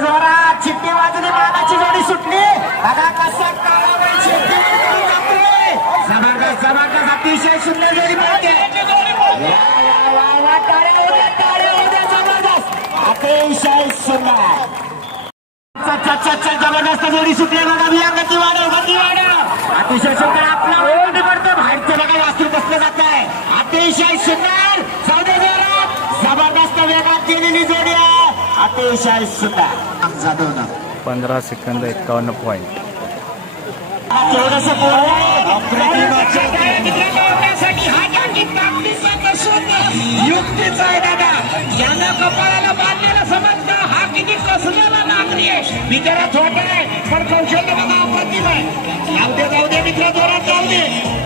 जोरात चिठ्ठी वाजली मानाची जोडी सुटली. बघा कसा काळाबाई चिठ्ठी निघून जातोय. जबरदस्त जबरदस्त अतिशय सुंदर जोडी पळते अतिशय सुंदर. चल, जबरदस्त जोडी सुटली बघा बिया गती वाढव गती वाढव. अतिशय सुंदर आपला ओढ पडतो. बाहेरचं बघा वास्तू बसलं जात आहे अतिशय सुंदर. सौदे जोरात जबरदस्त वेगात केलेली जोडी आहे. अतिशय सुंदर जाधव पंधरा सेकंद एक्कावन्न पॉईंट थोडंसं युक्तीचा आहे दादा. यानं कपाळाला बांधलेलं समजतं हा किती कसलेला नागरी आहे? बिचारा छोटा आहे पण कौशल्य बघा अप्रतिम आहे. जाऊ दे जाऊ दे मित्र जोरात जाऊ दे.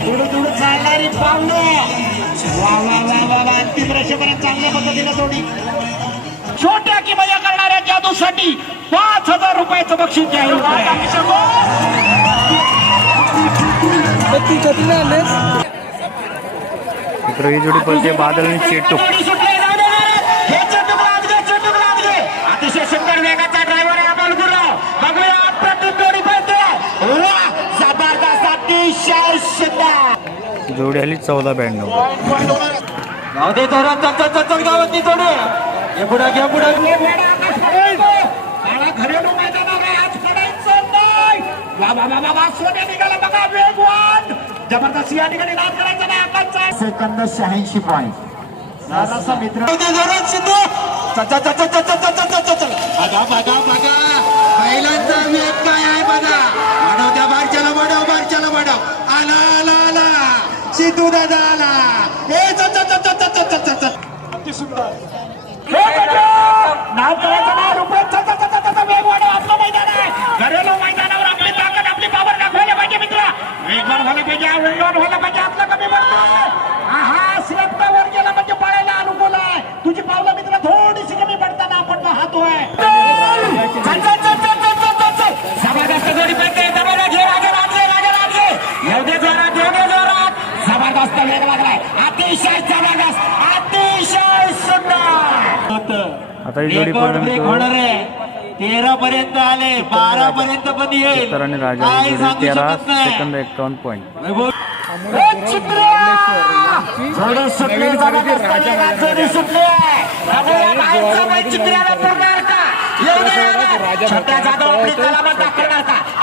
थोडं थोडं चालणारी पावलं वा वा वा वा वा. अंतिम रेषेपर्यंत चांगल्या पद्धतीनं जोडी. छोट्या की मजा करणाऱ्या जादूसाठी पाच हजार रुपयाचं बक्षीस जाहीर पडते बादल आणि चेटू अतिशय सुंदर वेगाचा ड्रायव्हर आहे अमोल गुरुराव बघूया प्रत्येक जोडी पडते चौदा ब्याण्णव. जाऊ दे पुढे घ्या पुढे घरेलू मैदानावर आज पडायचं नाही वा वा वा वा सोने बघा वेगवान जबरदस्ती या ठिकाणी नाद करायचा नाही आकाशचा सेकंद शहाऐंशी पॉईंट दादाचा बघा बघा बघा काय आहे बघा वाढव त्या बारच्याला वाढव बारच्याला वाढव आला आला आला सिद्धू दादा हे चचा नाव करायचं नाही रुपये वेग आपलं मैदान आहे घरेलू मैदानावर आपली ताकद आपली पावर दाखवायला पाहिजे मित्र वेगवान व्हायला पाहिजे वेगवान व्हायला पाहिजे आपलं कमी पडतं हा स्लेप्ट वर गेला म्हणजे पळायला अनुकूल आहे. तुझी पावलं आता ही जोडी होणार आहे. तेरा पर्यंत आले बारा पर्यंत पण येईल. आणि राजा तेरा सेकंद एकावन्न पॉईंट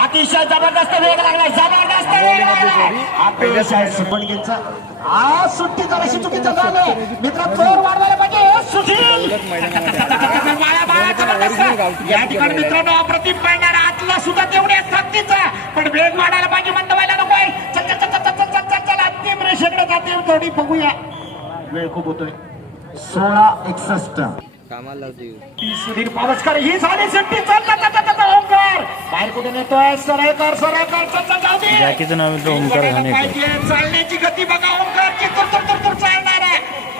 अतिशय जबरदस्त वेग लागला जबरदस्त अतिशय सुट्टी करायची चुकीचं झालं. मित्र वाढवायला पाहिजे. या ठिकाणी अप्रतिम आतला सुद्धा तेवढे व्हायला चल जाते बघूया वेळ खूप होतोय सोळा एकसष्ट सुधीर पावसकर ही झाली सुट्टी ओंकार बाहेर कुठून येतोय सरळकर सरळकर चल चल दे ओंकार चालण्याची गती बघा ओंकार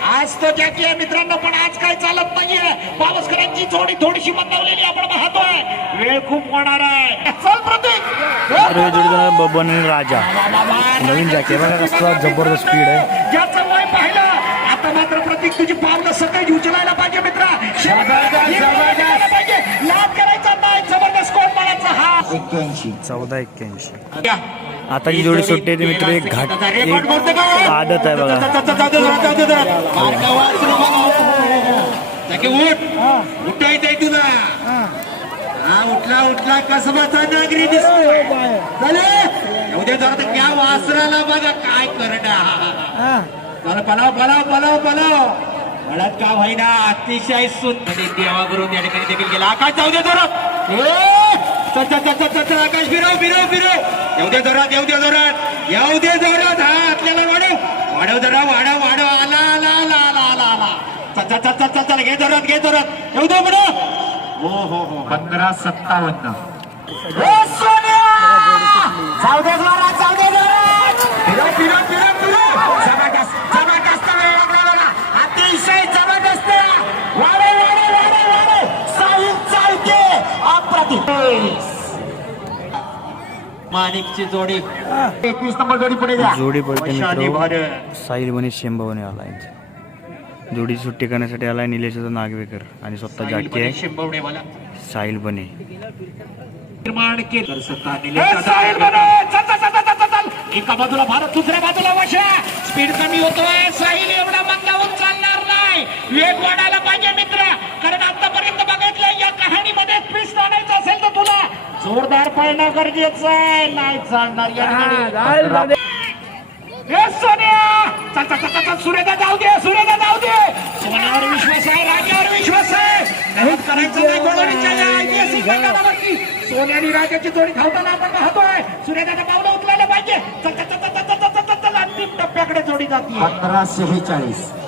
आज तो जॅकी आहे मित्रांनो पण आज काय चालत नाहीये पावसकरांची थोडी थोडीशी मंदावलेली आपण पाहतोय वेळ खूप होणार आहे चल प्रतीक ही बबन राजा नवीन जॅकी बघा कसला जबरदस्त स्पीड आहे ज्याचं वय पाहिलं आता मात्र प्रतीक तुझी पावलं सकाळी उचलायला पाहिजे मित्रा पाहिजे लाभ करायचा नाही जबरदस्त कोण म्हणायचा हा एक्क्याऐंशी चौदा एक्क्याऐंशी आता ही जोडी सुटते मित्र एक घाट एक आदत आहे बघा उठ. उठायचंय तुला. हा. उठला उठला कसबाचा नागरी दिसतोय. चले उद्या जरा तर त्या वासराला बघा काय चला पलाव पलाव पलाव पलाव. म्हणत का होईना अतिशय सुंदर. देवावरून या ठिकाणी देखील गेला. आकाश जाऊ दे चल आकाश फिरव फिरव फिरव. येऊ दे जोरात येऊ दे जोरात येऊ दे जोरात हा आपल्याला वाढव. वाढव जरा वाढव वाढव. आला आला आला. चल चल चल चल घे जोरात घे जोरात येऊ दे पुढं. हो हो हो. पंधरा सत्तावन्न. जाऊ दे जोरात जाऊ दे जोरात फिरव फिरव फिरव फिरव. जबरदस्त जबरदस्त वेळ लागला बघा. अतिशय जबरदस्त. वाढे वाढे वाढे वाढे साहिल चालते अप्रतिम. माणिकची जोडी. एकवीस नंबर जोडी पुढे जोडी भारे. साहिल बनी शेंबवणे आला यांचे जोडी सुट्टी करण्यासाठी आलाय निलेश नागवेकर आणि स्वतः जाकी आहे. शिंबवडेवाला. साहिल बने. एका बाजूला भारत दुसऱ्या बाजूला वशा. स्पीड कमी होतोय. साहिल एवढा मंदावून चालणार नाही. वेग वाढायला पाहिजे मित्र. कारण आतापर्यंत बघितलं या कहाणीमध्ये ट्विस्ट आणायचं असेल तर तुला जोरदार पळणं गरजेचं आहे. नाही चालणार या सोन्या! सुरेखा जाऊ दे सुरेखा जाऊ दे सोन्यावर विश्वास आहे राजावर विश्वास आहे नाही सोन्यानी राजाची जोडी धावताना आपण पाहतोय सुरेखाचं पावलं उचलायला पाहिजे अंतिम टप्प्याकडे जोडी जाते अकराशे सेहेचाळीस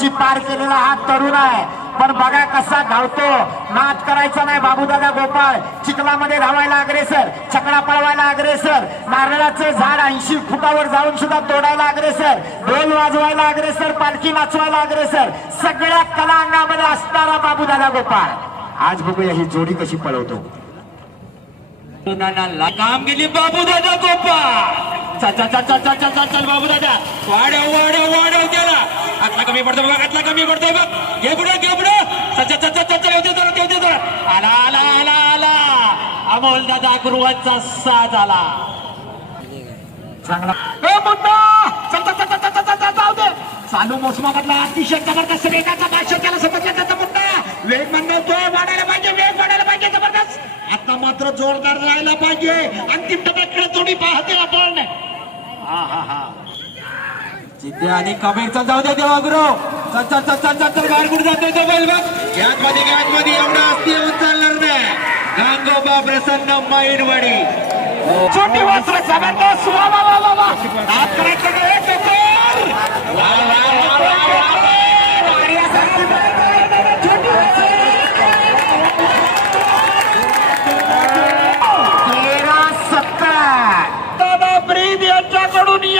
शेहेचाळीस पार केलेला हा तरुण आहे पण बघा कसा धावतो नाच करायचा नाही बाबूदादा गोपाळ चिखलामध्ये धावायला अग्रेसर चकडा पळवायला अग्रेसर नारळाचं झाड ऐंशी फुटावर जाऊन सुद्धा तोडायला अग्रेसर ढोल वाजवायला अग्रेसर पालखी नाचवायला अग्रेसर सगळ्या कला अंगामध्ये असणारा बाबूदादा गोपाळ आज बघूया ही जोडी कशी पळवतो कामगिरी बाबूदादा गोपाळ चल चल चल चल बाबू दादा वाढव वाढव वाढव त्याला कमी पडतो बघ कमी पडतोय बघ घे पुढे घे पुढे चल चल आला आला आला आला अमोल दादा गुरुवाचा साज आला चांगला ए मुन्ना चल चल चल अतिशय जबरदस्त वेगाचा भाष्य केला समजला त्याचा मुन्ना वेग म्हणतोय वाढायला पाहिजे वेग वाढायला पाहिजे जबरदस्त आता मात्र जोरदार राहायला पाहिजे अंतिम टप्प्याकडे थोडी पाहते आपण हा हा हा जिद्दी आणि कबीर चल जाऊ दे देवा गुरु. चल चल चल चल चल चल बाहेर कुठे जातोय तो बैल बघ. गॅसमध्ये मध्ये एवढा असती येऊन चालणार नाही. गांगोबा प्रसन्न माईरवाडी छोटी वासर जबरदस्त वा वा वा. वा वा नाद करायचं वा, वा, वा. वाऱ्यासारखी बरं, छोटी वासरं. तेरा सत्तर दादा ब्रीद यांच्याकडून या चिमुकल्या इटुकल्या पिटुकल्या दुधावरच्या वासरांसाठी अकरा हजार रुपये हे फायटर जाऊ दे जोरात जाऊ दे जोरात जाऊ दे जोरात हे फायटर लागते फायटर लागते गती वाढायला बाबूदादा गती वाढायला पाहिजे गती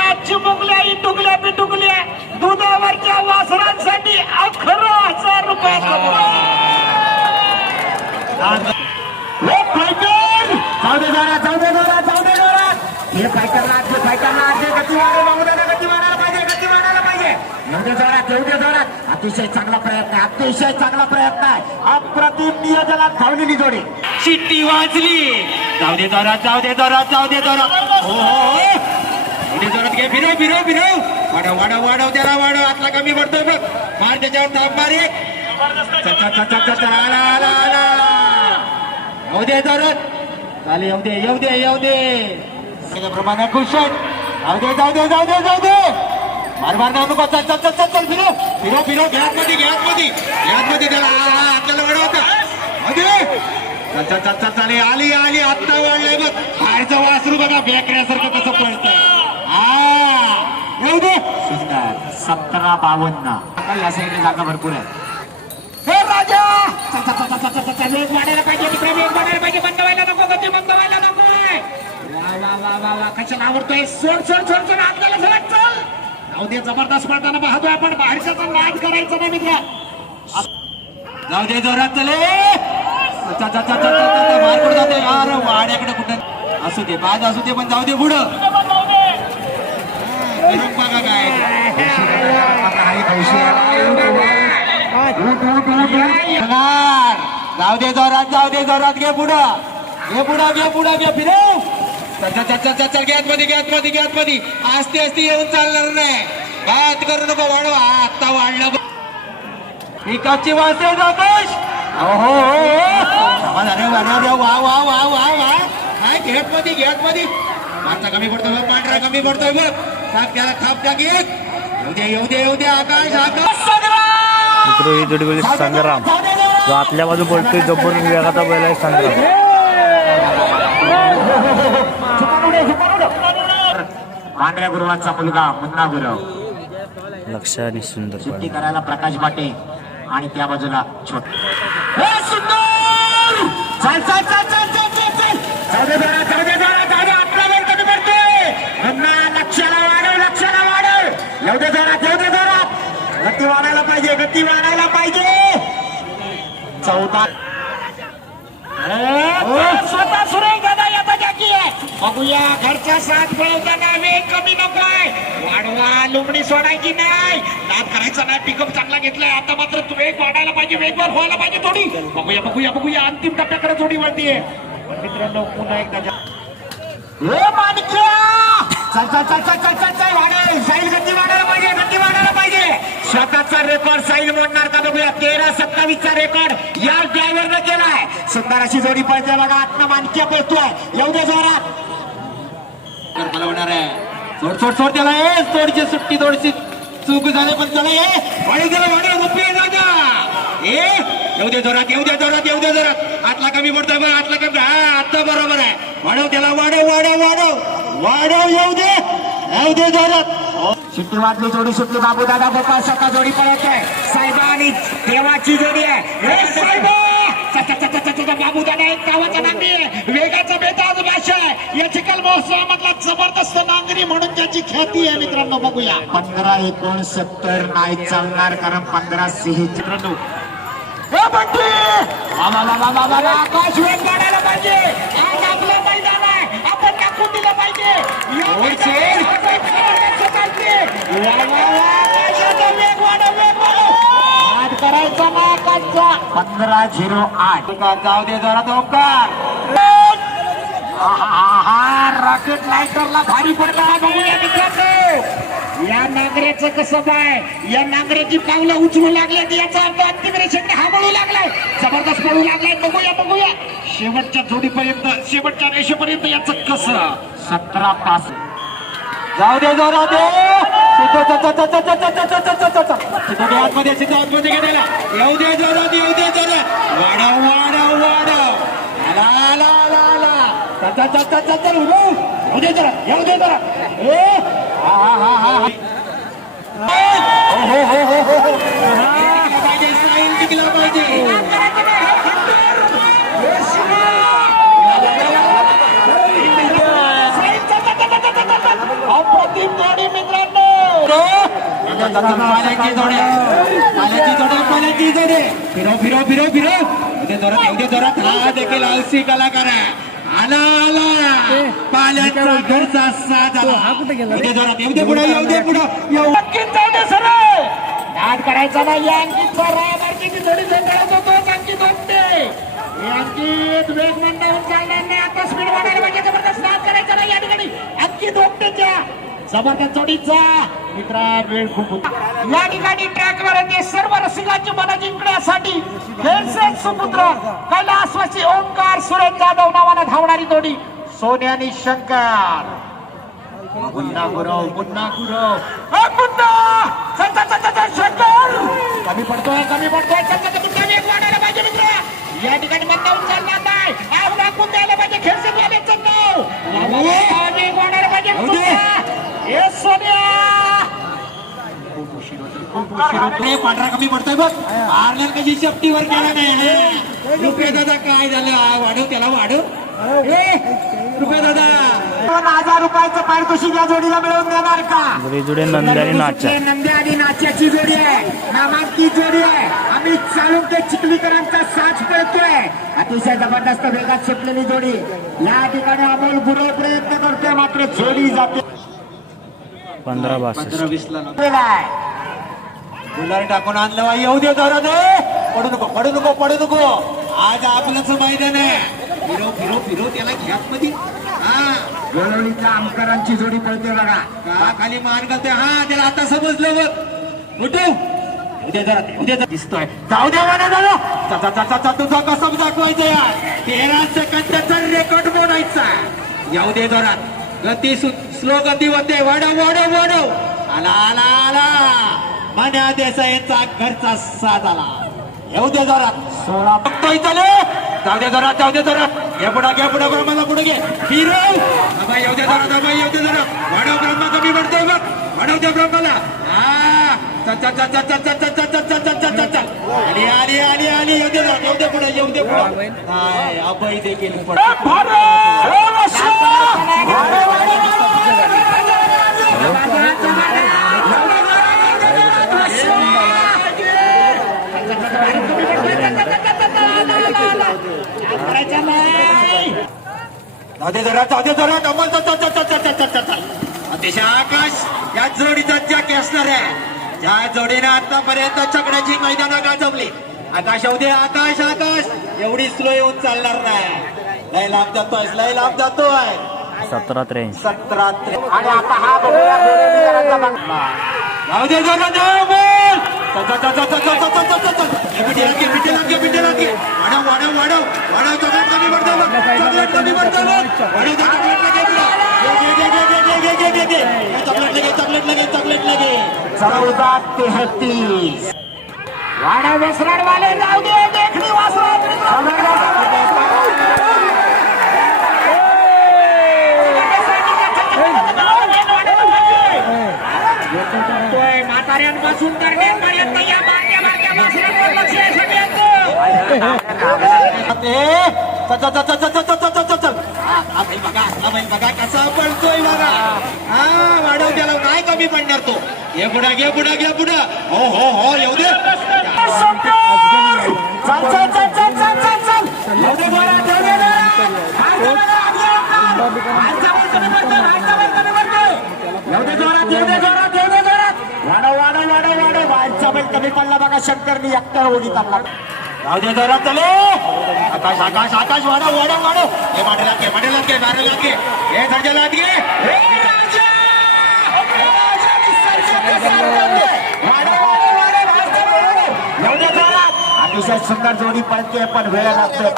वाढायला पाहिजे येऊ दे जोरात येऊ दे जोरात अतिशय चांगला प्रयत्न आहे अतिशय चांगला प्रयत्न आहे. अप्रतिम नियोजनात धावलेली जोडी. चिट्टी वाजली. जाऊ दे जोरात जाऊ दे जोरात जाऊ दे जोरात हो हो हो. घे फिरव फिरव फिरव वाढव वाढव वाढव त्याला वाढव आतला कमी पडतोय बघ मार त्याच्यावर थांब मार एक आला आला आला येऊ दे जोरात चालेल येऊ दे येऊ दे येऊ दे त्याप्रमाणे खुश जाऊ दे जाऊ दे जाऊ दे जाऊ दे मार मार जाऊ नको चल चल चल चल चल फिरव फिरव फिरव घ्यात मध्ये घ्यात मध्ये घ्यात मध्ये त्याला आपल्याला वाढव आता मध्ये चल चल चल चल आली आली आत्ता वाढलंय बघ बाहेरचं वासरू बघा बेकऱ्यासारखं कसं हा दे सुंदर सतरा बावन्न या साईडला जागा भरपूर आहे आवडतोय सोड चल जाऊ दे जबरदस्त पडताना आपण करायचं नाही जाऊ दे जोरात चले मार कुठं अरे वाड्याकडे कुठं असू दे बाज असू दे पण जाऊ दे पुढं जाऊ दे जोरात जाऊ दे जोरात घे पुढं घे पुढं घे पुढं घे फिरव चल चल चल चल चल गॅत मध्ये गॅत मध्ये गॅत मध्ये आस्ते आस्ते येऊन चालणार नाही बात करू नको वाढवा आता वाढलं बघ. पिकाची वासे जातोस हो अरे अरे वा वा वा वा वा काय घेत मध्ये घेत मध्ये माणसा कमी पडतोय पांढरा कमी पडतोय बघ थाप येऊ दे येऊ दे येऊ दे आकाश आकाश ही जोडी बोलली संग्राम जो आतल्या बाजू बोलतोय जबरदस्त वेगाचा बैल आहे संग्राम पांढऱ्या गुरुवांचा मुलगा मुन्ना गुरव लक्ष आणि सुंदर सुट्टी बैल. करायला प्रकाश बाटे आणि त्या बाजूला छोट हे सुंदर चल चल चल चल चल चल चल येऊ दे जरा येऊ दे जरा. गती वाढायला पाहिजे गती वाढायला पाहिजे. चौदा. स्वतः सुरेश दादा येता आहे. बघूया घरच्या साथ पळवताना वेग कमी नकोय. वाढवा लुमडी सोडायची नाही. नाद करायचा नाही पिकअप चांगला घेतलाय. आता मात्र तू वेग वाढायला पाहिजे वेगवान व्हायला पाहिजे थोडी. बघूया बघूया बघूया. अंतिम टप्प्याकडे थोडी वळतीये. मित्रांनो पुन्हा एकदा माणक्या चल चल चल चल चल चल चल वाढेल साईल गती वाढायला पाहिजे गती वाढायला पाहिजे. स्वतःचा रेकॉर्ड साईल मोडणार का बघूया. तेरा सत्तावीसचा रेकॉर्ड या ड्रायव्हरनं केलाय. सुंदर अशी जोडी पळते बघा. आत्म मानक्या पोहोचतोय येऊ जोरात. तर होणार आहे. सोड सोड सोड त्याला ए थोडीशी सुट्टी थोडीशी चूक झाली पण चला ए वाढू गेला वाढू रुपये दादा ए येऊ दे जोरात येऊ दे जोरात येऊ दे जोरात. आतला कमी पडतोय बघा आतला कमी हा आता बरोबर आहे. वाढव त्याला वाढव वाढव वाढव. वाढव येऊ दे येऊ दे जोरात शिट्टी वाजली जोडी सुटली बाबू दादा गोपाळ सका जोडी पळत आहे. साहेबा आणि देवाची जोडी आहे. बाबू दादा एक गावाचा नांगरी आहे. वेगाचा बेताज भाषा आहे. या चिखल महोत्सवामधला जबरदस्त नांगरी म्हणून त्याची ख्याती आहे मित्रांनो बघूया. पंधरा एकोणसत्तर नाही चालणार कारण पंधरा सिंह मित्रांनो हे आकाश वेग वाढायला पाहिजे आज आपलं मैदान आहे आपण टाकून दिलं पाहिजे या मैदानात आपण जबरदस्त पाहिजे. वा, वा, वा, आकाशाचा वेग वाढव, वेग वाढव. हात करायचा ना आकाशचा पंधरा झिरो आठ. जाऊ दे जोरात ओंकार रॉकेट लायटरला भारी पडला. बघूया मित्रांनो. या नांगऱ्याचं कसं काय? या नांगऱ्याची पावलं उचलू लागले याचा अर्थ अंतिम रेषेकडे हा वळू लागलाय. जबरदस्त पळू लागलाय. बघूया बघूया. शेवटच्या जोडीपर्यंत शेवटच्या रेषेपर्यंत याचं कसं? सतरा पास जाऊ दे जोरात सिद्धोडी आतमध्ये सिद्ध आतमध्ये गेलेला येऊ दे जोरात येऊ दे जोरात वाढव वाढव वाढव आला आला आला आला चल चल चल चल चल उभं येऊ दे जरा येऊ दे जरा ए हा हा हा हा हो हो हो हो हो हो पाहिजे साईन टिकला पाहिजे अप्रतिम जोडी मित्रांनो पाल्याची जोड्या पाल्याची जोड्या पाल्याची जोडे फिरो फिरो फिरो फिरो उद्या जोरात येऊ दे जोरात हा देखील हौसी कलाकार आहे आला आला पाल्याचा घरचा साथ आला उद्या जोरात येऊ दे पुढे येऊ दे पुढे येऊ अंकित जाऊ दे सर नाद करायचा नाही या अंकितचा राम अंकित जोडी जोडत होतोच अंकित होते हे अंकित वेग मंदावून चालणार नाही आता स्पीड वाढायला पाहिजे. जबरदस्त नाद करायचा नाही या ठिकाणी. अंकित ओपटेच्या जबरदस्त जोडीचा मित्रा वेळ खूप या ठिकाणी ट्रॅकवर ते सर्व रसिकांची मन जिंकण्यासाठी हेडसेट सुपुत्र कैलासवासी ओंकार सुरेश जाधव नावानं धावणारी जोडी सोन्या शंकर. मुन्ना गुरव मुन्ना गुरव. ए मुन्ना! चल शंकर! कमी पडतोय कमी पडतोय. चल चल तुमचा वेग वाढायला पाहिजे मित्र. या ठिकाणी पाहिजे. पाहिजे. पांढरा कमी पडतोय बघ. आर्लर कधी शेपटीवर केला नाही. रुपये दादा काय झालं? वाढव त्याला वाढव. रुपये दादा. दोन हजार रुपयाचं पारितोषिक या जोडीला मिळवून देणार का? जोडी नंदी आणि नाचा. नंदी आणि नाच्याची जोडी आहे. नामांकित जोडी आहे. आम्ही चालून ते चिखलीकरांचा साथ पळतोय. अतिशय जबरदस्त वेगात सुटलेली जोडी. या ठिकाणी अमोल गुरव प्रयत्न करतोय मात्र जोडी जाते. पंधरा बासष्ट. गेलाय. गुलाल टाकून आणलं बा, येऊ दे जोरात ए. पडू नको पडू नको पडू नको. आज आपलंच मैदान आहे. फिरो फिरो फिरो त्याला घ्यात मध्ये वेळोळीच्या आमकरांची जोडी पळते बघा. का? खाली मान घालतोय. हा त्याला आता समजलं बघ उठू. उद्या जरा उद्या जरा. दिसतोय. जाऊ झालं चाचा चा तुझा कसं दाखवायचं यार तेरा सेकंदाचा रेकॉर्ड मोडायचा येऊ दे गती स्लो गती होते. वाढव वाढव वाढव. आला आला आला. मान्या देसाईंचा घरचा साथ आला. येऊ दे जरा सोळा. बघतोय चाले. जाऊ दे जरा जाऊ दे जरा या पुढा घ्या पुढा ब्रह्माला पुढे घे हिरो येऊ द्या येऊ वाढव ब्रह्मा कमी पडतोय बघ वाढव त्या ब्रह्माला आली आली आली आली येऊ दे येऊ दे पुढे येऊ दे पुढे अभय देखील पडतो जाते जरा मैदाना गाजवली. आकाश होऊ आकाश आकाश. एवढी स्लो येऊन चालणार नाही. लय लाभ जातोय लय लाभ जातोय सतरा त्रेन सतरा त्रेन आणि आता हा बघूया वाढव वाढव वाढव वाढव चॉकलेट कमी पडतो चॉकलेट कमी पडतो वाढव चॉकलेट लगे चॉकलेट लगे चॉकलेट लगे चॉकलेट लगे चौदा तेहतीस वाडा वेसरण वाले जाऊ देखणी वासरा म्हाताऱ्यांपासून तर पडते बघा बघा कसा पडतोय बघा हा वाढव त्याला काय कमी पडणार तो घे पुढा घे पुढा घे पुढा हो हो हो येऊ दे वाढव वाढव वाढव वाढव वाढचा बैल कमी पडला बघा शंकरनी एकटा ओढीत आपला राहू दे जरा चले. आकाश आकाश आकाश वाढव वाढव वाढव. हे माटे लागे माटे लागे मारे लागे हे सरजा लागे हे सुंदर जोडी पळते पण वेळ लागतो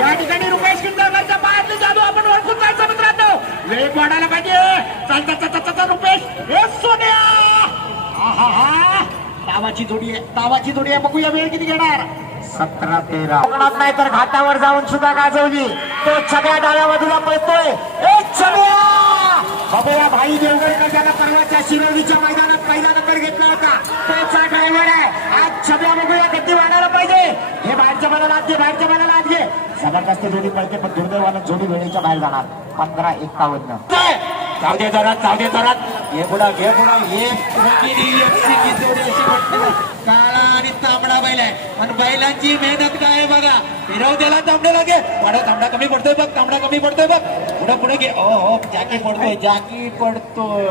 या ठिकाणी रुपेश वेग वाढायला पाहिजे. चल चल चल चल चल रुपेश. हे सोन्या! तावाची जोडी आहे. तावाची जोडी आहे. बघूया वेळ किती घेणार. सतरा तेरा. कोकणात नाही तर घाटावर जाऊन सुद्धा गाजवली. तो सगळ्या डाव्या बाजूला पळतोय. एक सगळ्या बघूया भाई देवगडकर ज्याला परवाच्या शिरोलीच्या मैदानात पहिला नंबर घेतला होता. त्याचा ड्रायव्हर आहे. आज छब्या बघूया गती वाढायला पाहिजे. हे बाहेरच्या मला लागते घे बाहेरच्या मला लाद घे. जबरदस्त जोडी पळते पण दुर्दैवानं जोडी वेळेच्या बाहेर जाणार. पंधरा एकावन्न. जाऊ दे जरा जाऊ दे जरा. घे पुढं घे पुढं. हे जोडी अशी म्हटली काळा आणि तांबडा बैल आहे. पण बैलांची मेहनत काय आहे बघा. फिरव त्याला तांबड्याला घे वाढव तांबडा कमी पडतोय बघ तांबडा कमी पडतोय बघ. पुढं पुढे घे. ओ हो जाकी पडतोय जाकी पडतोय.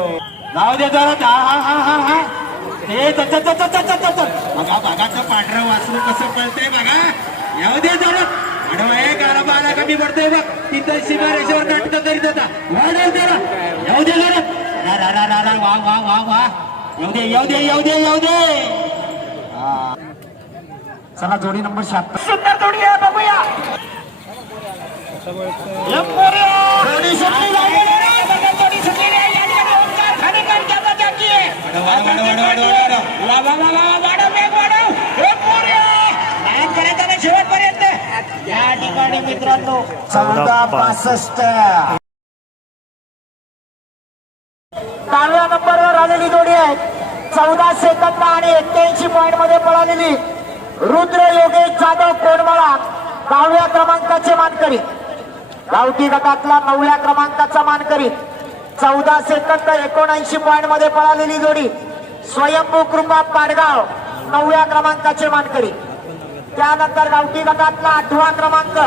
जाऊ दे जरा. हा हा हा हा हा. हे चल चल चल चल चल चल बघा बघाचं पांढरं वासरू कसं पळतंय बघा. येऊ दे जरा. वाढव आहे गाला बाला कमी पडतोय बघ. तिथं सीमारेषेवर नाटक करीत होता. वाढव जरा येऊ दे जरा वा वा वा वा. येऊ दे येऊ दे येऊ दे येऊ दे. चला जोडी नंबर शहात्तर. सुंदर जोडी आहे बघूया. जोडी सुटली खानेकर आहे. वाढव, वाढव, वाढव, वाढव, वाढव. वाढव, वाढव. या ठिकाणी मित्रांनो चौदा पासष्ट. दहाव्या नंबरवर आलेली जोडी आहे. चौदा सेकंद आणि एक्क्याऐंशी पॉईंटमध्ये पळालेली रुद्र योगेश जाधव कोरमळा दहाव्या क्रमांकाचे मानकरी. गावठी गटातला नवव्या क्रमांकाचा मानकरी. चौदा सेकंद एकोणऐंशी पॉईंटमध्ये पळालेली जोडी. स्वयंभू कृपा पाडगाव नवव्या क्रमांकाचे मानकरी. त्यानंतर गावठी गटातला आठवा क्रमांक.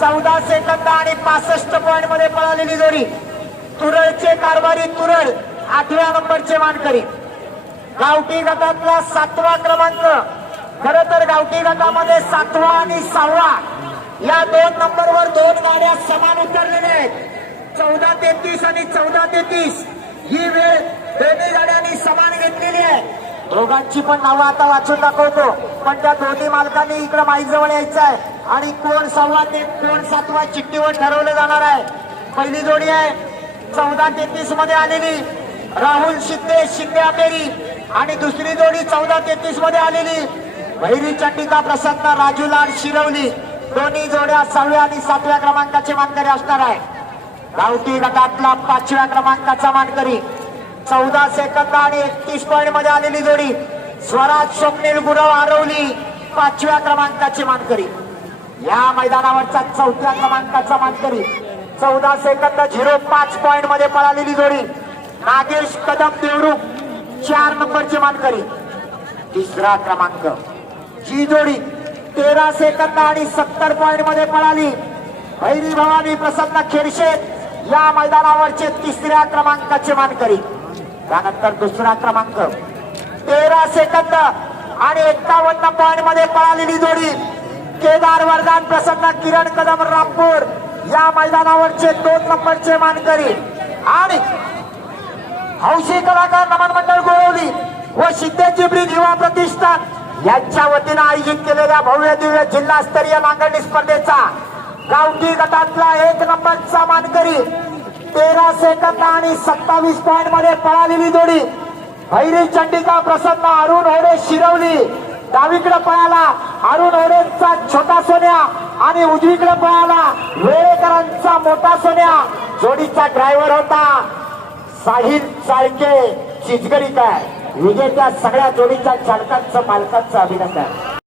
चौदा सेकंद आणि पासष्ट पॉईंटमध्ये पळालेली जोडी. तुरळचे कारभारी तुरळ आठव्या नंबरचे मानकरी. गावठी गटातला सातवा क्रमांक. खर तर गावठी गटामध्ये सातवा आणि सहावा या दोन नंबरवर दोन गाड्या समान उतरलेल्या आहेत. चौदा तेहतीस आणि चौदा तेहतीस. ही वेळ दोन्ही गाड्यांनी समान घेतलेली आहे. दोघांची पण नावं आता वाचून दाखवतो. पण त्या दोन्ही मालकांनी इकडे माईजवळ यायचं आहे आणि कोण सव्वा ते कोण सातवा चिठ्ठीवर ठरवलं जाणार आहे. पहिली जोडी आहे. चौदा तेहतीसमध्ये आलेली राहुल शिंदे शिंदे आमेरी आणि दुसरी जोडी चौदा तेहतीसमध्ये आलेली भैरी चंडिका प्रसन्न राजू लाड शिरवली. दोन्ही जोड्या सहाव्या आणि सातव्या क्रमांकाचे मानकरी असणार आहे. गावठी गटातला पाचव्या क्रमांकाचा मानकरी. चौदा सेकंद आणि एकतीस पॉईंटमध्ये आलेली जोडी. स्वराज स्वप्नील गुरव आरवली पाचव्या क्रमांकाची मानकरी. या मैदानावरचा चौथ्या क्रमांकाचा मानकरी. चौदा सेकंद झिरो पाच पॉईंटमध्ये पळालेली जोडी. नागेश कदम देवरू. चार नंबरची मानकरी. तिसरा क्रमांक. जी जोडी तेरा सेकंद आणि सत्तर पॉइंटमध्ये पळाली. भैरी भवानी प्रसन्न खेडशेत. या मैदानावरचे तिसऱ्या क्रमांकाचे मानकरी. त्यानंतर दुसरा क्रमांक. तेरा सेकंद आणि एक्कावन्न पॉइंटमध्ये पळालेली जोडी. केदार वरदान प्रसन्न किरण कदम रामपूर या मैदानावरचे दोन नंबरचे मानकरी. आणि हौशी कलाकार नमन मंडळ गोळवली व सिद्धेची ब्रिज युवा प्रतिष्ठान यांच्या वतीनं आयोजित केलेल्या भव्य दिव्य जिल्हास्तरीय नांगरणी स्पर्धेचा गावठी गटातला एक नंबरचा मानकरी तेरा सेकंद आणि सत्तावीस पॉइंटमध्ये पळालेली जोडी. हैरी चंडिका प्रसन्न अरुण होडे शिरवली. डावीकडे पळाला अरुण होडेंचा छोटा सोन्या आणि उजवीकडे पळाला वेळेकरांचा मोठा सोन्या. जोडीचा ड्रायव्हर होता साहिल चाळके चिचगरी काय. विजेत्या सगळ्या जोडीच्या चालकांचं मालकांचं अभिनंदन.